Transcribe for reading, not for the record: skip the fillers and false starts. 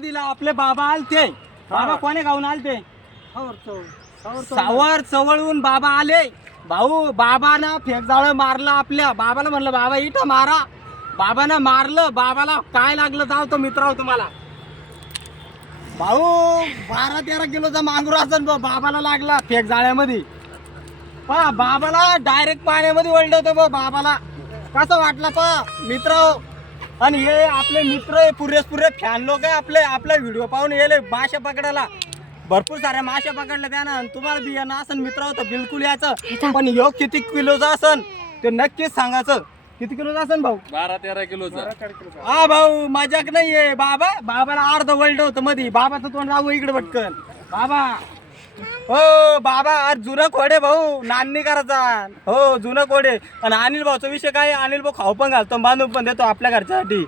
दिला आपले बाबा आलते. बाबा कोणे गावून आलते? सावर चवळून बाबा आले. भाऊ बाबानं फेकजाळ मारलं आपल्या बाबाला. म्हणलं बाबा इथं मारा. बाबानं मारलं. बाबाला काय लागलं जाऊ तो मित्र तुम्हाला. भाऊ 12-13 किलोचा मांगूर असन बाबाला लागला फेक जाळ्यामध्ये. पा बाबाला डायरेक्ट पाण्यामध्ये ओलडवतो बाबाला. कसं वाटलं पा मित्र. आणि हे आपले मित्र आहे पुरे फॅन लोक आहे आपले. आपला व्हिडिओ पाहून येले माशा पकडायला. भरपूर साऱ्या माशा पकडल्या त्यानं. तुम्हाला बी येणं असन मित्र होतं बिलकुल याचं. पण ह्यो किती किलोचा असन ते नक्कीच सांगायचं. किती किलोचा असन भाऊ? 12-13 किलोचा. हा भाऊ मजाक नाहीये. बाबाला अर्ध वर्ल्ड होतं मध्ये. बाबाचं तोंड राहू इकडे पटकन. बाबा हो बाबा आज जुनं खोडे भाऊ नान्नी करायचा. हो जुनं खोडे. आणि अनिल भाऊचा विषय काय? अनिल भाऊ खाऊ पण घालतो बांधून पण देतो आपल्या घरच्यासाठी.